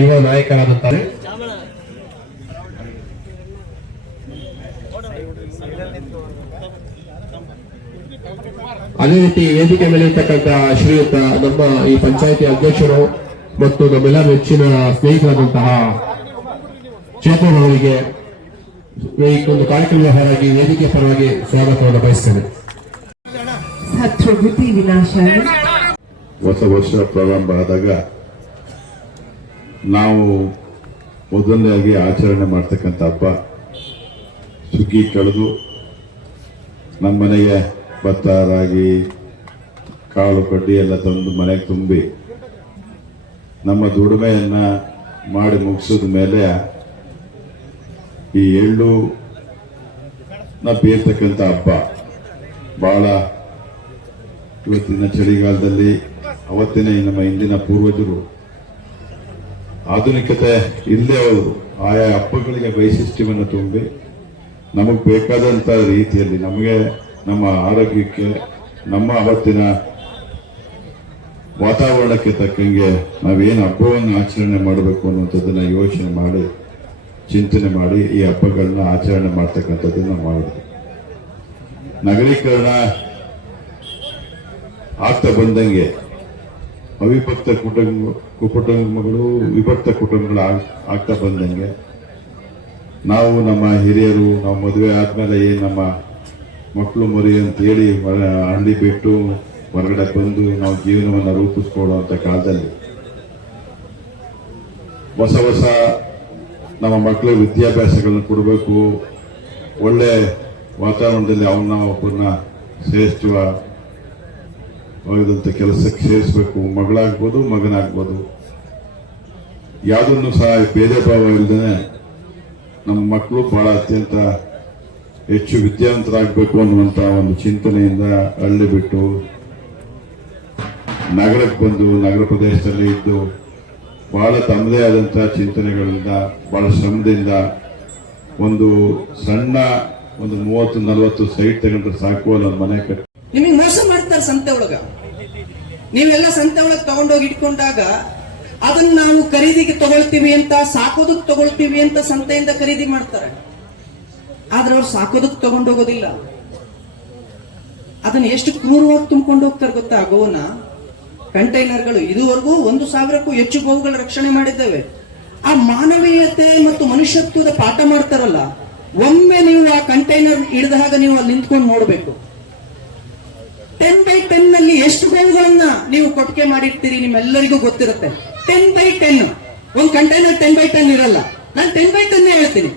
ಯುವ ನಾಯಕರಾದಂತಾರೆ ಅದೇ ರೀತಿ ವೇದಿಕೆ ಮೇಲೆ ಇರ್ತಕ್ಕಂಥ ಶ್ರೀಯುತ ನಮ್ಮ ಈ ಪಂಚಾಯಿತಿ ಅಧ್ಯಕ್ಷರು ಮತ್ತು ನಮ್ಮೆಲ್ಲ ನೆಚ್ಚಿನ ಸ್ನೇಹಿತರಾದಂತಹ ಚೇತನ್ ಅವರಿಗೆ ಈ ಒಂದು ಕಾರ್ಯಕ್ರಮದ ಪರವಾಗಿ ವೇದಿಕೆ ಪರವಾಗಿ ಸ್ವಾಗತವನ್ನು ಬಯಸ್ತೇನೆ. ಹೊಸ ವರ್ಷ ಪ್ರಾರಂಭ ಆದಾಗ ನಾವು ಮೊದಲನೇದಾಗಿ ಆಚರಣೆ ಮಾಡ್ತಕ್ಕಂಥ ಹಬ್ಬ ಸುಗ್ಗಿ ಕಳೆದು ನಮ್ಮ ಮನೆಗೆ ಭತ್ತ ರಾಗಿ ಕಾಳು ಕಡ್ಡಿ ಎಲ್ಲ ತಂದು ಮನೆಗೆ ತುಂಬಿ ನಮ್ಮ ದುಡಿಮೆಯನ್ನ ಮಾಡಿ ಮುಗಿಸಿದ ಮೇಲೆ ಈ ಎಳ್ಳು ಬೀರ್ತಕ್ಕಂಥ ಹಬ್ಬ ಬಹಳ ಇವತ್ತಿನ ಚಳಿಗಾಲದಲ್ಲಿ ಅವತ್ತಿನ ನಮ್ಮ ಹಿಂದಿನ ಪೂರ್ವಜರು ಆಧುನಿಕತೆ ಇಲ್ಲದೆ ಅವರು ಆಯಾ ಹಬ್ಬಗಳಿಗೆ ವೈಶಿಷ್ಟ್ಯವನ್ನು ತುಂಬಿ ನಮಗೆ ಬೇಕಾದಂತ ರೀತಿಯಲ್ಲಿ ನಮಗೆ ನಮ್ಮ ಆರೋಗ್ಯಕ್ಕೆ ನಮ್ಮ ಅವತ್ತಿನ ವಾತಾವರಣಕ್ಕೆ ತಕ್ಕಂಗೆ ನಾವೇನು ಹಬ್ಬವನ್ನು ಆಚರಣೆ ಮಾಡಬೇಕು ಅನ್ನುವಂಥದ್ದನ್ನ ಯೋಚನೆ ಮಾಡಿ ಚಿಂತನೆ ಮಾಡಿ ಈ ಹಬ್ಬಗಳನ್ನ ಆಚರಣೆ ಮಾಡ್ತಕ್ಕಂಥದ್ದನ್ನ ಮಾಡಿದ್ವಿ. ನಗರೀಕರಣ ಆಗ್ತಾ ಬಂದಂಗೆ ಅವಿಭಕ್ತ ಕುಟುಂಬಗಳು ವಿಭಕ್ತ ಕುಟುಂಬಗಳು ಆಗ್ತಾ ಬಂದಂಗೆ ನಾವು ನಮ್ಮ ಹಿರಿಯರು ನಾವು ಮದುವೆ ಆದ್ಮೇಲೆ ನಮ್ಮ ಮಕ್ಕಳು ಮರಿ ಅಂತ ಹೇಳಿ ಹಳ್ಳಿ ಬಿಟ್ಟು ಹೊರಗಡೆ ಬಂದು ನಾವು ಜೀವನವನ್ನು ರೂಪಿಸ್ಕೊಳ್ಳುವಂತ ಕಾಲದಲ್ಲಿ ಹೊಸ ಹೊಸ ನಮ್ಮ ಮಕ್ಕಳು ವಿದ್ಯಾಭ್ಯಾಸಗಳನ್ನು ಕೊಡಬೇಕು, ಒಳ್ಳೆ ವಾತಾವರಣದಲ್ಲಿ ಅವನ್ನ ಒಬ್ಬರನ್ನ ಶ್ರೇಷ್ಠವಾದಂಥ ಕೆಲಸಕ್ಕೆ ಸೇರಿಸಬೇಕು. ಮಗಳಾಗ್ಬೋದು ಮಗನಾಗ್ಬೋದು, ಯಾವುದನ್ನು ಸಹ ಭೇದ ಭಾವ ಇಲ್ಲದೇ ನಮ್ಮ ಮಕ್ಕಳು ಬಹಳ ಅತ್ಯಂತ ಹೆಚ್ಚು ವಿದ್ಯಾವಂತರಾಗಬೇಕು ಅನ್ನುವಂತ ಒಂದು ಚಿಂತನೆಯಿಂದ ಹಳ್ಳಿ ಬಿಟ್ಟು ನಗರಕ್ಕೆ ಬಂದು ನಗರ ಪ್ರದೇಶದಲ್ಲಿ ಇದ್ದು ಬಹಳ ತಮ್ಮದೇ ಆದಂತಹ ಚಿಂತನೆಗಳಿಂದ ಬಹಳ ಶ್ರಮದಿಂದ ಒಂದು ಸಣ್ಣ ಒಂದು 30-40 ಸೈಟ್ ತಗೊಂಡ್ರೆ ಸಾಕು ಅನ್ನೋ ಮನೆ ಕಟ್ಟಿ ನಿಮಗೆ ಮೋಸ ಮಾಡ್ತಾರೆ ಸಂತೆ ಒಳಗ. ನೀವೆಲ್ಲ ಸಂತೆ ಒಳಗೆ ತಗೊಂಡೋಗಿ ಇಟ್ಕೊಂಡಾಗ ಅದನ್ನ ನಾವು ಖರೀದಿಗೆ ತಗೊಳ್ತೀವಿ ಅಂತ, ಸಾಕೋದಕ್ಕೆ ತಗೊಳ್ತೀವಿ ಅಂತ ಸಂತೆಯಿಂದ ಖರೀದಿ ಮಾಡ್ತಾರೆ. ಆದ್ರೆ ಅವ್ರು ಸಾಕೋದಕ್ಕೆ ತಗೊಂಡೋಗೋದಿಲ್ಲ. ಅದನ್ನ ಎಷ್ಟು ಕ್ರೂರವಾಗಿ ತುಂಬಿಕೊಂಡು ಹೋಗ್ತಾರೆ ಗೊತ್ತಾ? ಗೋವನ್ನ ಕಂಟೈನರ್ಗಳು ಇದುವರೆಗೂ 1,000ಕ್ಕೂ ಹೆಚ್ಚು ಗೋವುಗಳ ರಕ್ಷಣೆ ಮಾಡಿದ್ದೇವೆ. ಆ ಮಾನವೀಯತೆ ಮತ್ತು ಮನುಷ್ಯತ್ವದ ಪಾಠ ಮಾಡ್ತಾರಲ್ಲ, ಒಮ್ಮೆ ನೀವು ಆ ಕಂಟೈನರ್ ಹಿಡಿದಾಗ ನೀವು ಅಲ್ಲಿ ನಿಂತ್ಕೊಂಡು ನೋಡ್ಬೇಕು. 10x10 ನಲ್ಲಿ ಎಷ್ಟು ಗೋವುಗಳನ್ನ ನೀವು ಕೊಟ್ಟಿಗೆ ಮಾಡಿರ್ತೀರಿ ನಿಮ್ಮೆಲ್ಲರಿಗೂ ಗೊತ್ತಿರುತ್ತೆ. 10x10 ಒಂದು ಕಂಟೈನರ್ 10x10 ಇರಲ್ಲ. ನಾನು 10x10 ಹೇಳ್ತೀನಿ.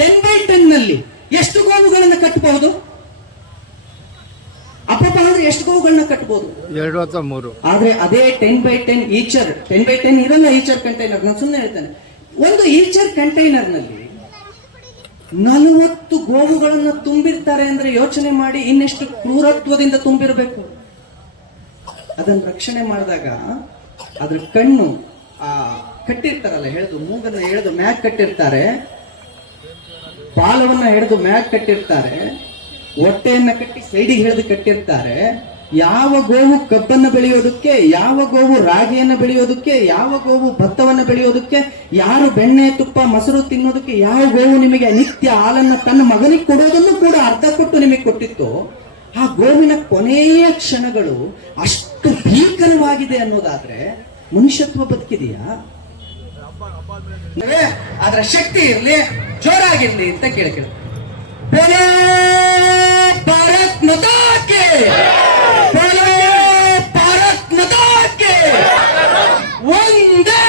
10x10 ನಲ್ಲಿ ಎಷ್ಟು ಗೋವುಗಳನ್ನ ಕಟ್ಟಬಹುದು? ಅಪ್ಪಪ್ಪ ಅಂದ್ರೆ ಎಷ್ಟು ಗೋವುಗಳನ್ನ ಕಟ್ಟಬಹುದು? 2 ಅಥವಾ 3. ಆದ್ರೆ ಅದೇ 10x10 ಈಚರ್ 10x10 ಇರಲ್ಲ. ಈಚರ್ ಕಂಟೈನರ್ ನಾನು ಸುಮ್ಮನೆ ಹೇಳ್ತೇನೆ. ಒಂದು ಈಚರ್ ಕಂಟೈನರ್ ನಲ್ಲಿ 40 ಗೋವುಗಳನ್ನ ತುಂಬಿರ್ತಾರೆ ಅಂದ್ರೆ ಯೋಚನೆ ಮಾಡಿ ಇನ್ನೆಷ್ಟು ಕ್ರೂರತ್ವದಿಂದ ತುಂಬಿರಬೇಕು. ಅದನ್ನ ರಕ್ಷಣೆ ಮಾಡಿದಾಗ ಅದ್ರ ಕಣ್ಣು ಕಟ್ಟಿರ್ತಾರಲ್ಲ, ಎಳೆದು ಮೂಗನ್ನ ಎಳೆದು ಮ್ಯಾಗ್ ಕಟ್ಟಿರ್ತಾರೆ, ಬಾಲವನ್ನ ಎಳೆದು ಮ್ಯಾಗ್ ಕಟ್ಟಿರ್ತಾರೆ, ಹೊಟ್ಟೆಯನ್ನ ಕಟ್ಟಿ ಸೈಡಿಗೆ ಎಳೆದು ಕಟ್ಟಿರ್ತಾರೆ. ಯಾವ ಗೋವು ಕಬ್ಬನ್ನ ಬೆಳೆಯೋದಕ್ಕೆ, ಯಾವ ಗೋವು ರಾಗಿಯನ್ನ ಬೆಳೆಯೋದಕ್ಕೆ, ಯಾವ ಗೋವು ಭತ್ತವನ್ನ ಬೆಳೆಯೋದಕ್ಕೆ, ಯಾರು ಬೆಣ್ಣೆ ತುಪ್ಪ ಮೊಸರು ತಿನ್ನೋದಕ್ಕೆ, ಯಾವ ಗೋವು ನಿಮಗೆ ನಿತ್ಯ ಹಾಲನ್ನ ತನ್ನ ಮಗನಿಗೆ ಕೊಡೋದನ್ನು ಕೂಡ ಅರ್ಧ ಕೊಟ್ಟು ನಿಮಗೆ ಕೊಟ್ಟಿತ್ತು. ಆ ಗೋವಿನ ಕೊನೆಯ ಕ್ಷಣಗಳು ಅಷ್ಟು ಭೀಕರವಾಗಿದೆ ಅನ್ನೋದಾದ್ರೆ ಮನುಷ್ಯತ್ವ ಬದುಕಿದೆಯಾ? ಅದರ ಶಕ್ತಿ ಇರಲಿ, ಜೋರಾಗಿರ್ಲಿ ಅಂತ ಕೇಳಿ. ಭಾರತ್ ಮಾತಾ ಕಿ ಭಾರತ್ ಮಾತಾ ಕಿ ಒಂದೇ.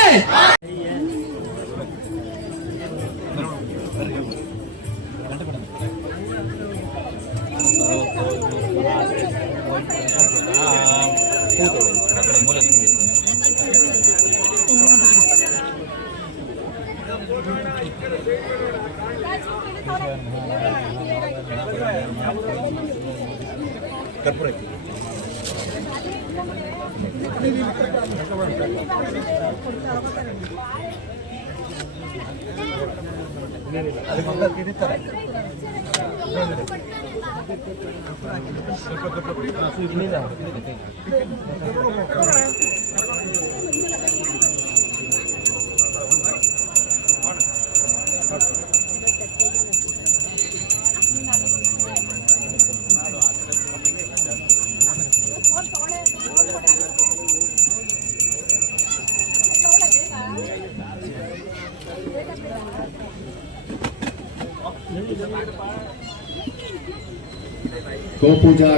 ಗೋಪೂಜಾ